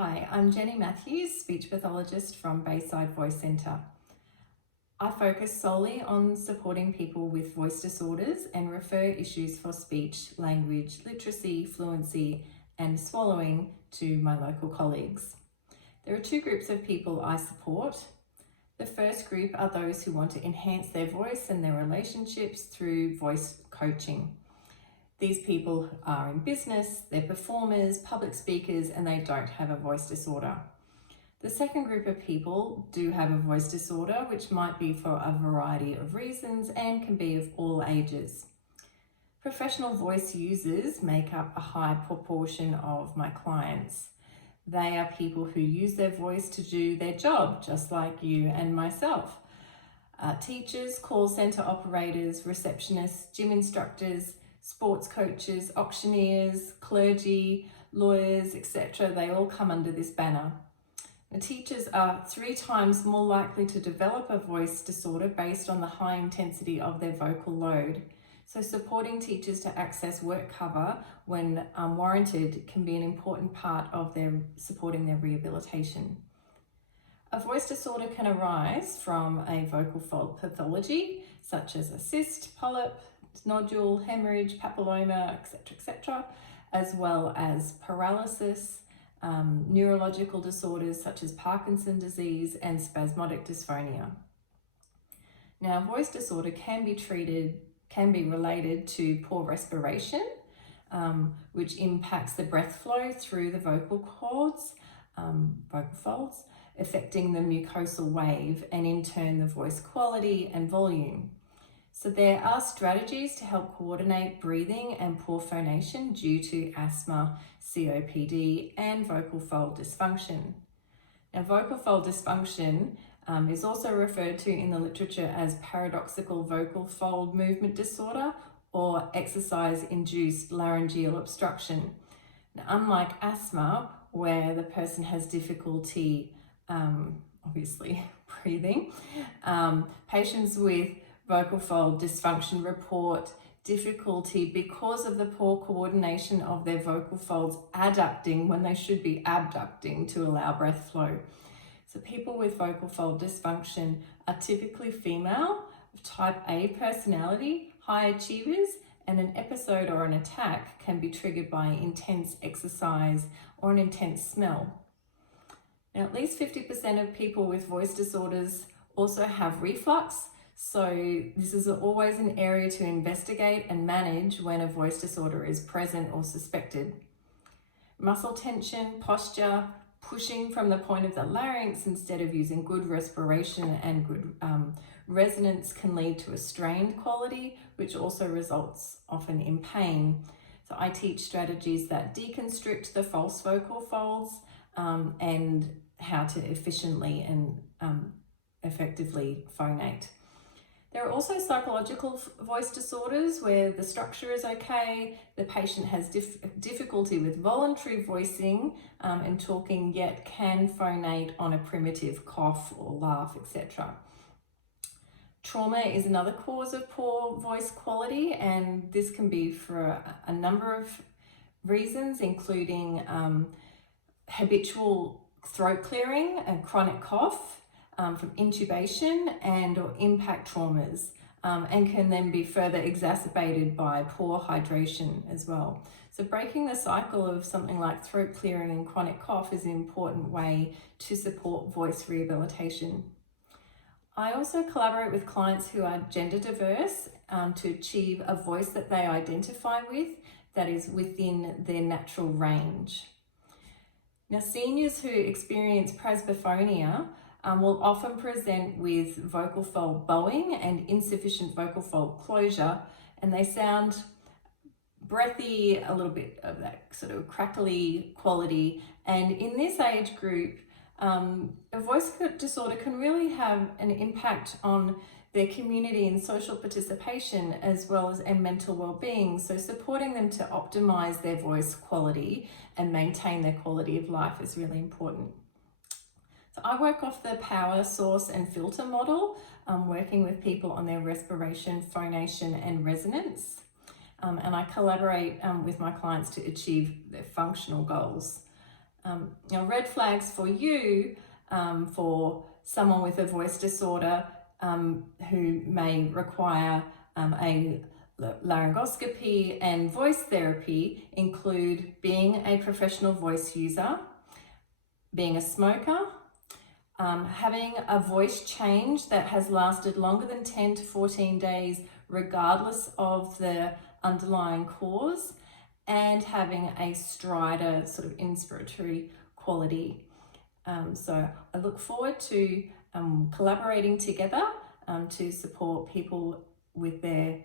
Hi, I'm Jenny Matthews, speech pathologist from Bayside Voice Centre. I focus solely on supporting people with voice disorders and refer issues for speech, language, literacy, fluency and swallowing to my local colleagues. There are two groups of people I support. The first group are those who want to enhance their voice and their relationships through voice coaching. These people are in business, they're performers, public speakers, and they don't have a voice disorder. The second group of people do have a voice disorder, which might be for a variety of reasons and can be of all ages. Professional voice users make up a high proportion of my clients. They are people who use their voice to do their job, just like you and myself. Teachers, call centre operators, receptionists, gym instructors, sports coaches, auctioneers, clergy, lawyers, etc. They all come under this banner. The teachers are 3 times more likely to develop a voice disorder based on the high intensity of their vocal load. So supporting teachers to access work cover when warranted can be an important part of supporting their rehabilitation. A voice disorder can arise from a vocal fold pathology, such as a cyst, polyp, nodule, hemorrhage, papilloma, etc., as well as paralysis, neurological disorders such as Parkinson's disease and spasmodic dysphonia. Now, voice disorder can be related to poor respiration, which impacts the breath flow through the vocal cords, vocal folds, affecting the mucosal wave and in turn the voice quality and volume. So there are strategies to help coordinate breathing and poor phonation due to asthma, COPD, and vocal fold dysfunction. Now, vocal fold dysfunction is also referred to in the literature as paradoxical vocal fold movement disorder or exercise-induced laryngeal obstruction. Now, unlike asthma, where the person has difficulty, obviously, breathing, patients with vocal fold dysfunction report difficulty because of the poor coordination of their vocal folds adducting when they should be abducting to allow breath flow. So people with vocal fold dysfunction are typically female, of type A personality, high achievers, and an episode or an attack can be triggered by intense exercise or an intense smell. Now, at least 50% of people with voice disorders also have reflux. So this is always an area to investigate and manage when a voice disorder is present or suspected. Muscle tension, posture, pushing from the point of the larynx instead of using good respiration and good resonance can lead to a strained quality, which also results often in pain. So I teach strategies that deconstrict the false vocal folds and how to efficiently and effectively phonate. There are also psychological voice disorders where the structure is okay, the patient has difficulty with voluntary voicing and talking, yet can phonate on a primitive cough or laugh, etc. Trauma is another cause of poor voice quality, and this can be for a number of reasons, including habitual throat clearing and chronic cough, from intubation and or impact traumas, and can then be further exacerbated by poor hydration as well. So breaking the cycle of something like throat clearing and chronic cough is an important way to support voice rehabilitation. I also collaborate with clients who are gender diverse to achieve a voice that they identify with that is within their natural range. Now, seniors who experience presbyphonia will often present with vocal fold bowing and insufficient vocal fold closure, and they sound breathy, a little bit of that sort of crackly quality. And in this age group, a voice disorder can really have an impact on their community and social participation as well as mental well-being. So supporting them to optimize their voice quality and maintain their quality of life is really important. So I work off the power, source and filter model, working with people on their respiration, phonation and resonance. And I collaborate with my clients to achieve their functional goals. Red flags for you, for someone with a voice disorder who may require a laryngoscopy and voice therapy include being a professional voice user, being a smoker, having a voice change that has lasted longer than 10 to 14 days regardless of the underlying cause, and having a stridor sort of inspiratory quality. So I look forward to collaborating together to support people with their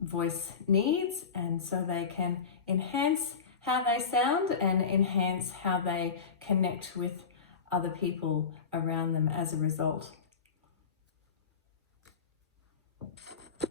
voice needs, and so they can enhance how they sound and enhance how they connect with other people around them as a result.